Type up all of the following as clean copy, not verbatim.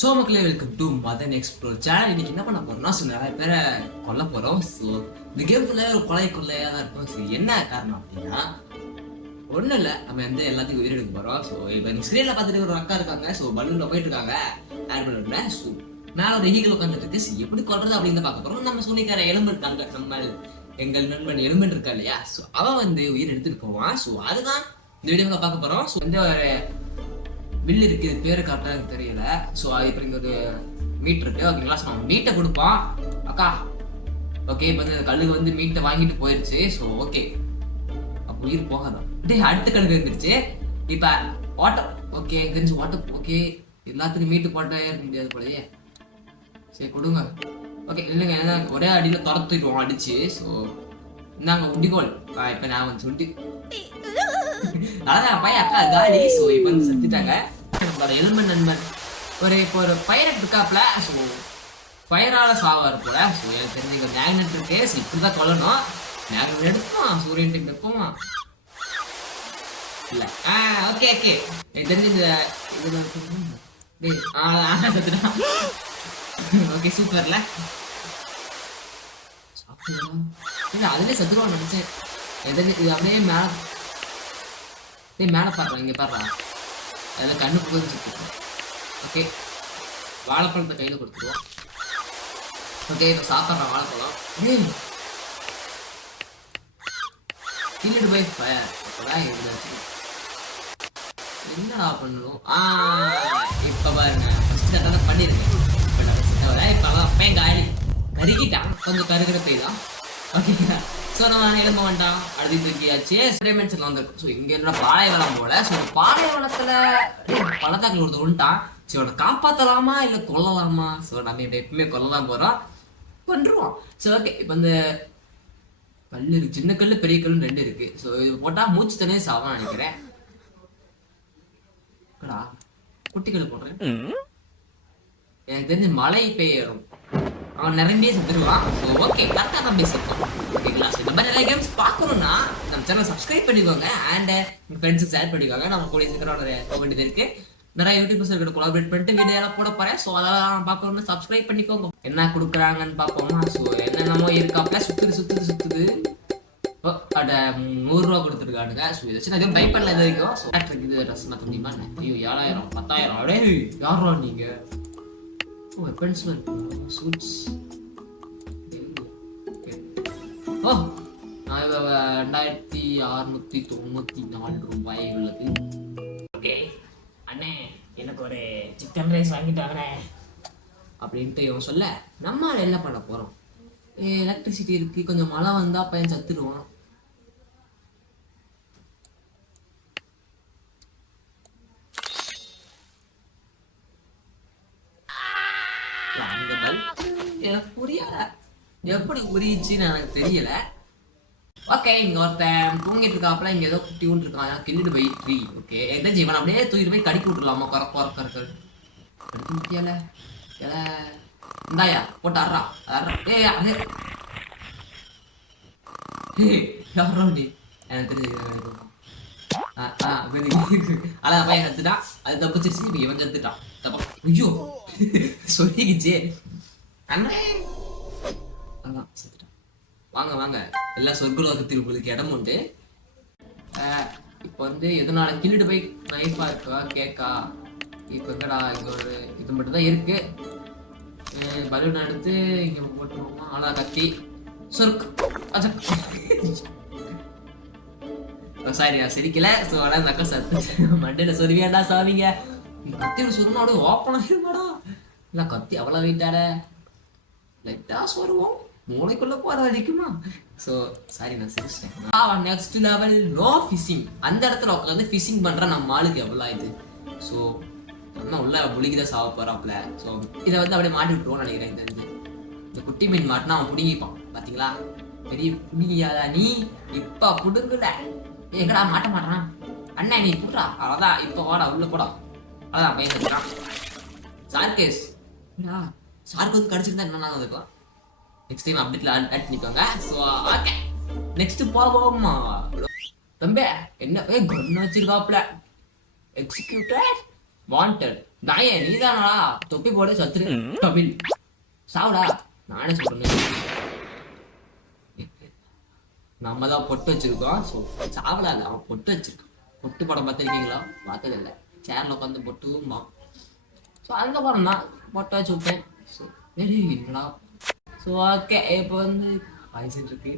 So மக்களே welcome to Madan explore channel. இன்னைக்கு என்ன பண்ண போறோம்னா நிறைய பேரை கொல்ல போறோம். ஸோ இந்த கேம் ஃபுல்லாக ஒரு கொள்ளையாக தான் இருக்கும். ஸோ என்ன காரணம் அப்படின்னா ஒன்றும் இல்லை, நம்ம வந்து எல்லாத்துக்கும் உயிரெடுக்க போகிறோம். ஸோ இப்போ நீங்கள் ஸ்க்ரீனில் பார்த்துட்டு ஒரு அக்கா இருக்காங்க. ஸோ பலூனில் போயிட்டு இருக்காங்க ஆட் பண்ண. ஸோ மேலே ஒரு வெஹிக்கிள் உட்காந்துட்டு இருக்கு. ஸோ எப்படி கொள்றது அப்படின்னு பார்க்க போகிறோம். நம்ம சொல்லிக்கிற எலும்பு இருக்காங்க, நம்ம எங்கள் நண்பன் எலும்பன் இருக்கா இல்லையா, ஸோ அவன் வந்து உயிர் எடுத்துகிட்டு போவான். ஸோ அதுதான் இந்த வீடியோவில் பார்க்க போகிறோம். ஸோ வந்து ஒரு பில் இருக்கு, இது பேரு கரெக்டாக எனக்கு தெரியல. ஸோ அது இப்போ இங்கே ஒரு மீட் இருக்கு, ஓகேங்களா. ஸோ நம்ம மீட்டை கொடுப்போம் அக்கா. ஓகே, இப்போ வந்து கல்லுக்கு வந்து மீட்டை வாங்கிட்டு போயிடுச்சு. ஸோ ஓகே, அப்போ உயிர் போகாதான். அடுத்த கழுகு வந்துருச்சு. இப்போ வாட்டர், ஓகே தெரிஞ்சு வாட்டர். ஓகே, எல்லாத்துக்கும் மீட்டு போட்டே இருக்க முடியாது போலயே. சரி கொடுங்க. ஓகே இல்லைங்க, என்ன ஒரே அடியில் துரத்துக்குவோம் அடிச்சு. ஸோ இந்தாங்க உண்டிகோல். இப்போ நான் வந்து சுண்டி அதான் பையன் அக்கா காலி. ஸோ இப்போ வந்து செத்துட்டாங்க. நம்மளோட எலும்பன் நண்பன் இப்போ ஒரு பைரட் இருக்காப்ல. ஸோ ஃபயரால சாவார் போல. ஸோ எனக்கு தெரிஞ்ச இங்கே மேக்னெட் இருக்கு. ஸோ இப்படி தான் கொல்லணும். மேக்னெட் எடுப்போம், சூரியன் டைம் வைப்போமா இல்லை. ஓகே ஓகே, எனக்கு தெரிஞ்சு இந்த இது செத்துட்டான். ஓகே சூப்பர்ல. இல்லை அதுலேயே செத்துருவான்னு நினச்சேன். எது இது அப்படியே மேலே பாடுறேன், இங்கே பாடுறேன். அதில் கண்ணு புகழ்ந்து சுற்றிப்போம். ஓகே, வாழைப்பழத்தை கையில் கொடுத்துருவோம். ஓகே, இப்போ சாப்பிட்றேன் வாழைப்பழம். கில்லிட்டு போய் அப்போதான் என்னடா பண்ணணும். இப்போ பாருங்க, ஃபஸ்ட்டு கரெக்டாக பண்ணியிருக்கேன். இப்போ அதான் பையன் காலி கருகிட்டான். கொஞ்சம் கருகிற போய் தான். ஓகேங்களா. ஸோ நம்ம எழும்ப வேண்டாம், அடுத்து தூக்கியாச்சு. எக்ஸ்பெரிமெண்ட்ஸ் எல்லாம் வந்திருக்கு. ஸோ இங்கே என்னோட பாலைவனம் போல. ஸோ பாலைவனத்தில் பழத்தாக்கள் ஒருத்தர் உண்டான். ஸோ இவனை காப்பாற்றலாமா இல்லை கொல்லலாமா? ஸோ நம்ம இப்போ எப்பவுமே கொல்லலாம் போகிறோம், கொண்டுருவோம். ஸோ ஓகே, இப்போ இந்த கல் இருக்கு, சின்ன கல் பெரிய கல் ரெண்டு இருக்கு. ஸோ இது போட்டால் மூச்சு தனியே சாவான்னு நினைக்கிறேன். குட்டி கல் போடுறேன். எனக்கு தெரிஞ்சு மழை பெய்யும், அவன் நிறைய செத்துருவான். ஸோ ஓகே, கரெக்டாக தான் பேசியிருக்கோம். ஓகேங்களா. ஸோ இந்த மாதிரி நிறைய கேம்ஸ் பார்க்கணுன்னா நம்ம சேனல் சப்ஸ்கிரைப் பண்ணிக்கோங்க. அண்ட் உங்கள் ஃப்ரெண்ட்ஸுக்கு ஷேர் பண்ணிக்கோங்க. நம்ம கூட சீக்கிரம் நிறைய போக வேண்டியது இருக்குது. நிறைய யூடியூபர்ஸ் கிட்ட கொலாபரேட் பண்ணிட்டு வீடியோலாம் போட போகிறேன். ஸோ அதெல்லாம் பார்க்கணும்னு சப்ஸ்கிரைப் பண்ணிக்கோங்க. என்ன கொடுக்குறாங்கன்னு பார்ப்போமா. ஸோ என்னென்னமோ இருக்காப்ல, சுற்றுது. ஓ அட 100 ரூபா கொடுத்துருக்கானுங்க. ஸோ இதை வச்சு நான் எதுவும் பை பண்ணல இது வரைக்கும். ஸோ இது ட்ரெஸ் மாற்ற முடியுமா? ஐயோ 7000 10,000 அப்படியே யாரோ நீங்கள். ஓ வெப்பன்ஸ் சூட்ஸ். ஓ 2694 ரூபாய் உள்ளது. ஓகே அண்ணே, எனக்கு ஒரு சிக்கன் ரைஸ் வாங்கிட்டு வாங்கண்ணே அப்படின்ட்டு இவன் சொல்ல, நம்ம என்ன பண்ண போகிறோம். எலக்ட்ரிசிட்டி இருக்கு, கொஞ்சம் மழை வந்தால் பையன் சத்துருவான். எனக்கு புரியல எப்படி புரியுச்சுன்னு எனக்கு தெரியல. ஓகே, இங்க ஒருத்தன் தூங்கிட்டு இருக்காப்புல. இங்க ஏதோ குட்டி ஒன்று இருக்கான், கிள்ளிட்டு போய் ட்ரீ. ஓகே எதாச்சும் இவன் அப்படியே தூக்கிட்டு போய் கடிக்க விட்டுலாமா? கடிக்க முடியல. இந்தாயா போட்டு அறா யாரோண்டி எனக்கு தெரிஞ்சு. அதான் பையன் கத்துட்டான், அது தப்பிச்சிருச்சு. இப்போ இவன் கத்துட்டான் தப்பா. ஐயோ சொல்லிக்கிச்சே அண்ணே. அதான் செத்துட்டான். வாங்க வாங்க, எல்லா சொர்க்கலோகத்தில் உங்களுக்கு இடம் உண்டு. இப்போ வந்து எதனால கிள்ளிட்டு போய் நைஃபா இருக்கா கேக்கா? இப்போ எங்கடா இங்கே ஒரு இது மட்டும் தான் இருக்கு. பலூன் எடுத்து இங்கே போட்டுருவோமா? ஆனால் கத்தி சொர்க்கு. சாரி நான் சிரிக்கல. ஸோ ஆனால் அந்த அக்கா சத்து மண்டையில் சொருவியாண்டா சாவிங்க. கத்தியோட சொருனா அப்படியே ஓப்பன் ஆகிருமாடா. இல்லை கத்தி அவ்வளோ வெயிட்டார லைட்டாக சொருவோம், மூளைக்குள்ளே போகிற அடிக்குமா? ஸோ சாரி நான் சிரிச்சிட்டேன். Next level no fishing. அந்த இடத்துல உட்காந்து ஃபிஷிங் பண்ணுற நம்ம ஆளுக்கு எவ்வளோ இது. ஸோ நம்ம உள்ள புளிக்குதான் சாவ போகிறாப்புல. ஸோ இதை வந்து அப்படியே மாட்டி விட்டுருவோம்னு நினைக்கிறேன். இந்த குட்டி மீன் மாட்டினா அவன் பிடிங்கிப்பான். பார்த்தீங்களா, பெரிய பிடிக்காதா நீ? இப்போ பிடுங்கல. எங்கடா மாட்ட மாட்டான் அண்ணா, நீ புடுறா. அவ்வளோதான், இப்போ வாடா உள்ள போடா. அவ்வளோதான் பையன் வச்சுக்கான். சார்கேஸ் சார்க்கு வந்து கடிச்சிருந்தா என்ன வந்துருக்கலாம். நெக்ஸ்ட் டைம் அப்டேட்ல ஆட் பண்ணிக்கோங்க. ஸோ ஓகே, நெக்ஸ்ட் போவோமா தம்பி? என்ன கண்ணு வச்சிருக்காப்புல. Executed wanted. நாயே நீதானா தொப்பி போட சத்துரு டொமில் சாவுடா நானே சொல்றேன். நம்ம தான் பொட்டு வச்சிருக்கோம். ஸோ சாவலா இல்லை அவன் பொட்டு வச்சிருக்கான். பொட்டு படம் பார்த்துருக்கீங்களா? பார்த்ததில்லை. சேர்ல உட்காந்து பொட்டுமா. ஸோ அந்த படம் தான் பொட்டை வச்சு விட்டேன். ஸோ வெரி என்னடா. ஸோ ஓகே இப்போ வந்து வயசு இருக்கு.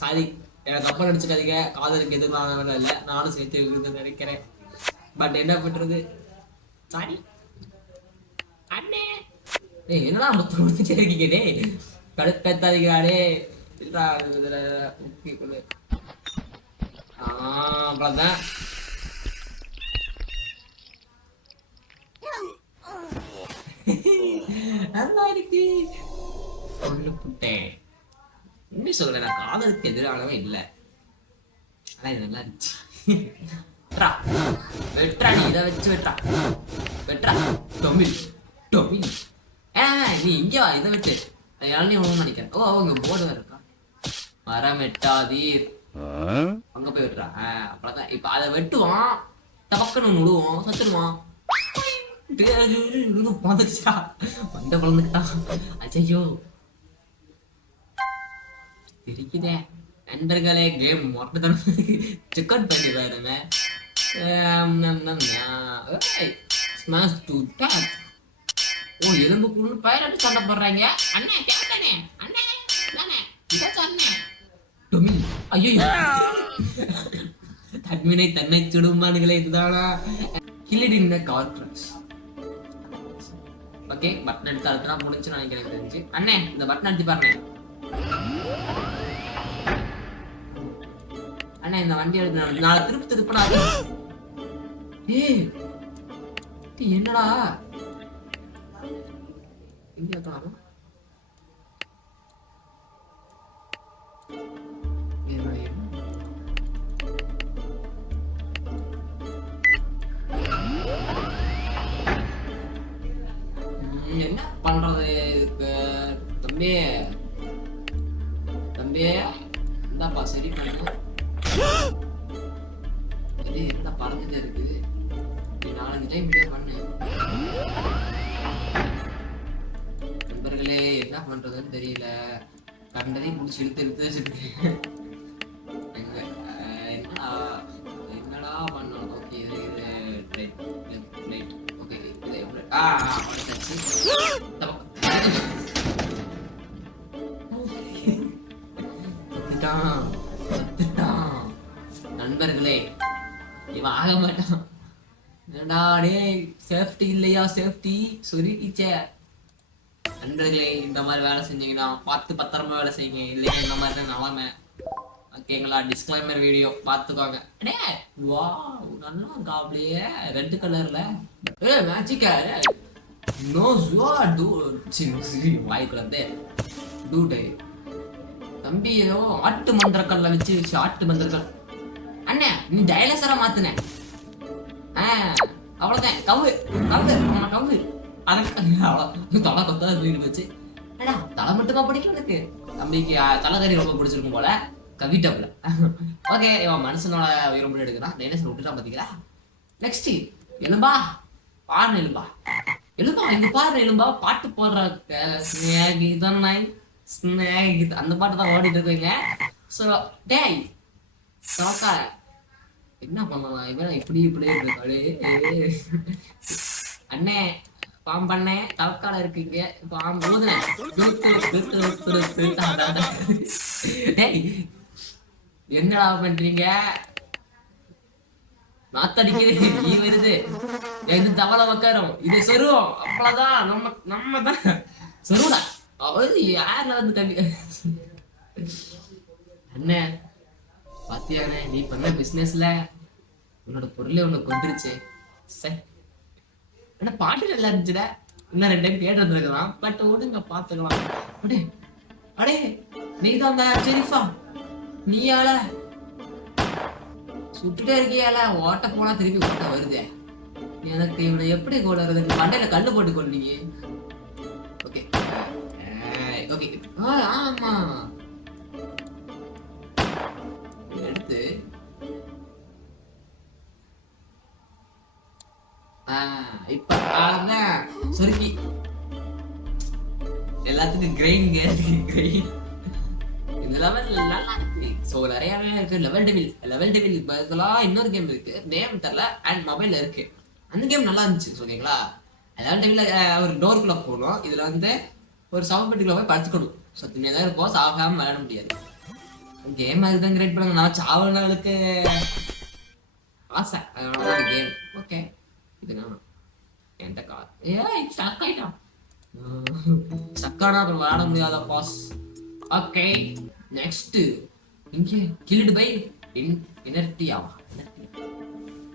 சாரி எனக்கு அப்பா நடிச்சுக்காதீங்க. காதலுக்கு எதிர்பார்க்க இல்லை, நானும் சேர்த்து இருக்குதுன்னு நினைக்கிறேன். பட் என்ன பண்றது, சாரி அண்ணே. ஏய் என்னடா முத்து முடிச்சுட்டே இருக்கீங்க கடுப்பேத்தாதீங்கடே. அவ்வளவுதான். நல்லா இருக்கு. ஒண்ணு புட்டேன் உண்மை சொல்ல, நான் காதலுக்கு எதிரானவே இல்லை. ஆனா இது நல்லா இருந்துச்சு. வெட்ரா நீ இதை வச்சு வெட்ரா வெட்ரா டொமில் டொமில். நீ இங்கே வா, இதை விட்டு யாரையும் ஒன்றும் நினைக்கிறேன். ஓ அவங்க போர்டு வேற இருக்கா. மரம் வெட்டாதீர் அங்க போய் விட்டுறா. அவ்வளவுதான். இப்ப அதை வெட்டுவான், டபக்குன்னு விடுவோம், சத்துருவான். வந்துச்சா வந்த குழந்தைக்கிட்டான். அச்சையோ தெரிக்குதே. நண்பர்களே கேம் மொட்டை செக் அவுட் பண்ணி பாருங்க. Smash to talk. ஓ எலும்புக்குள்ள பயிரட்டு சண்டை போடுறாங்க. அண்ணே கேட்டானே அண்ணே நானே இத சொன்னே டொமில். ஐயோ தன்வினை தன்னை சுடுமானுகளே இதுதானா. Killed in the car crash. Okay button எடுத்து அழுத்தினா முடிஞ்சுன்னு நினைக்கிறேன் தெரிஞ்சு. அண்ணே இந்த பட்டன் அழுத்தி பாருங்க. அண்ணே இந்த வண்டி எடுத்து நாலு திருப்பி திருப்பினா. ஏய் என்னடா இங்க இருக்காமா? என்ன பண்றது இதுக்கு? தம்பி தம்பி இந்தாப்பா சரி பண்ண. என்ன பறந்துட்டே இருக்குது. நாலஞ்சு டைம் இப்படியே பண்ணு. நண்பர்களே என்ன பண்றதுன்னு தெரியல. கண்டதையும் முடிச்சு இழுத்து இழுத்து வச்சுருக்கேன். என்னடா என்னடா பண்ணணும். ஓகே இது ரைட் ரைட். ஓகே இது நண்பர்களே இவன் ஆக மாட்டான். என்னடா டேய் சேஃப்டி இல்லையா? சேஃப்டி சொருகிச்சே. நண்பர்களே இந்த மாதிரி வேலை செஞ்சீங்கன்னா பார்த்து பத்திரமா வேலை செய்யுங்க. இல்லையா இந்த மாதிரி தான் நல்லாமே. ஓகேங்களா? டிஸ்க்ளைமர் வீடியோ பார்த்துக்கோங்க. அடே வாவ் நல்லா காப்ளியே ரெட் கலர்ல. மேஜிக்கா நோ ஜோ டு வாய்க்குறதே டூடே. தம்பி ஏதோ ஆட்டு மந்திரக்கல்ல வச்சு ஆட்டு மந்திரக்கல். அண்ணே நீ டைலசரா மாத்துன. அவ்வளவுதான். கவு கவு கவு அவ்வளோ தலை கொத்தா வீடு வச்சு. ஏடா தலை மட்டுமா பிடிக்கும் உனக்கு? தம்பிக்கு தலைக்கறி ரொம்ப பிடிச்சிருக்கும் போல கவிட்டப்ல. ஓகே இவன் மனுஷனோட உயரம் எடுக்கிறான். டைனோசர் விட்டுட்டான் பாத்தீங்களா. நெக்ஸ்ட் எலும்பா பாரு. எலும்பா எலும்பா இங்க பாரு. எலும்பா பாட்டு போடுற ஸ்நேகிதன் ஸ்நேகித அந்த பாட்டு தான் ஓடிட்டு இருக்கீங்க. ஸோ டேய் சோக்கா என்ன பண்ணலாம்? இவன் இப்படி இப்படி இருக்காளே. அண்ணே பாம்பண்ணே தவக்கால இருக்கீங்க. பாம்பு ஊதுனே. டேய் என்னடா பண்றீங்க? நாத்தடிக்குது நீ வருது. இது தவளை உக்காரும், இது சொருவோம். அவ்வளவுதான். நம்ம தான் சொருடா. அவரு யாருல வந்து தள்ளி. அண்ணே பாத்தியானே நீ பண்ண பிசினஸ்ல உன்னோட பொருளே உனக்கு வந்துருச்சு. ஆனா பாட்டு நல்லா இருந்துச்சுட. இன்னும் 2 டைம் கேட்டு வந்துருக்கலாம். பட் விடுங்க பாத்துக்கலாம். அடே அடே நீதான் தான் ஜெரிஃபா. நீயால சுட்டுட்டே இருக்கியால. ஓட்ட போனா திருப்பி ஓட்ட வருதே. எனக்கு இவனை எப்படி கூட வருது? மண்டையில கல்லு போட்டு கொண்டீங்க. ஓகே ஓகே ஆமா எடுத்து இப்ப சுருக்கி எல்லாத்துக்கும் கிரைண்ட் இந்த லெவல் நல்லா இருக்கு. ஸோ நிறையவே இருக்கு. லெவல் டெவில் பதிலாக இன்னொரு கேம் இருக்கு, நேம் தெரியல, அண்ட் மொபைல்ல இருக்கு. அந்த கேம் நல்லா இருந்துச்சு. ஓகேங்களா, லெவல் டெவில்ல ஒரு டோருக்குள்ள போகணும். இதுல வந்து ஒரு சவப்பெட்டிக்குள்ள போய் படுத்துக்கணும். சத்துமே தான் இருக்கும், சாகாம விளையாட முடியாது. கேம் அதுதான் கிரியேட் பண்ணுங்க. நான் சாவலுக்கு ஆசை, அதனால கேம். ஓகே, இது நான் எந்த கார் ஸ்டக் ஆயிட்டான். ஸ்டக்கானா அப்புறம் விளையாட முடியாத பாஸ். ஓகே, நெக்ஸ்ட் இங்கே கில்டு பை இனர்டியாவா?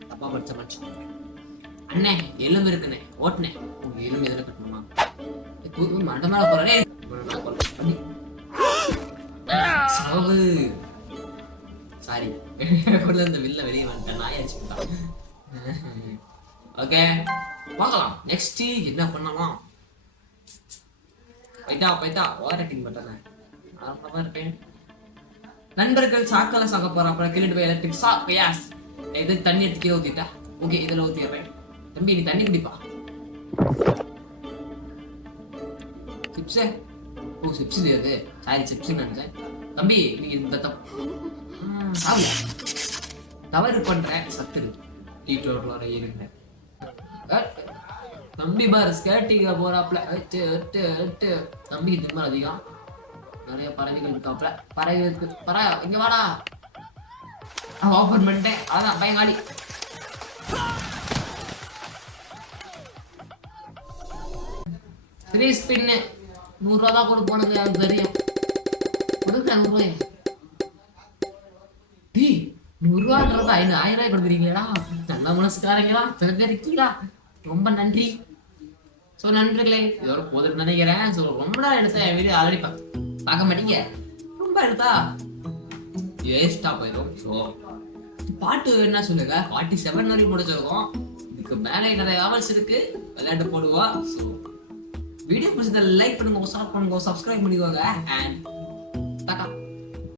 தப்பா படிச்ச மனுஷன். அண்ணே எலும்பு இருக்குண்ணே, ஓட்டுனே. உங்க எலும்பு எதில் கட்டணுமா? மண்ட மேல போறே. சாரி, இந்த வில்ல வெளியே வந்துட்டேன். நாய் அடிச்சுட்டான். ஓகே, பார்க்கலாம் நெக்ஸ்ட் என்ன பண்ணலாம். போயிட்டா ஓரட்டிங் பண்றேன். நண்பர்கள் சாக்கால சாக்க போறோம். அப்புறம் கிளிட்டு போய் எலக்ட்ரிக் யாஸ். இது தண்ணி எடுத்து கீழே ஊத்திட்டா. ஓகே, இதுல ஊத்திடுறேன். தம்பி நீ தண்ணி குடிப்பா. சிப்ஸே, ஓ சிப்ஸ் இது. சாரி, சிப்ஸ் நினைச்சேன். தம்பி நீங்க இந்த தவறு பண்றேன். சத்துரு டீட்டோட இருங்க. தம்பி பாரு ஸ்கேட்டிங்ல போறாப்ல. தம்பி திரும்ப அதிகம். நிறைய பறவைகள் இருக்காப்ல. பறவை இங்க வாடா. ஓபன் பண்ணிட்டேன். அதான் பயங்காளி. ஃப்ரீ ஸ்பின்னு 100 ரூபா தான் கொடு போனது. எனக்கு தெரியும். கொடுக்க 100 ரூபாய். 100 ரூபான்றப்ப 1000 ரூபாய் கொடுக்குறீங்களா? நல்ல மனசுக்காரங்களா? சில பேர் இருக்கீங்களா? ரொம்ப நன்றி. ஸோ நண்பர்களே, இதோட போதுன்னு நினைக்கிறேன். ஸோ ரொம்ப நாள் எடுத்தா என் வீடியோ ஆல்ரெடி பார்க்க மாட்டீங்க. ரொம்ப எடுத்தா வேஸ்டா போயிடும். ஸோ பாட்டு என்ன சொல்லுங்க, 47 வரைக்கும் முடிச்சிருக்கோம். இதுக்கு மேலே நிறைய ஆவல்ஸ் இருக்கு. விளையாட்டு போடுவா. ஸோ வீடியோ பிடிச்சதை லைக் பண்ணுங்க, ஷேர் பண்ணுங்க, சப்ஸ்கிரைப் பண்ணிக்கோங்க. அண்ட்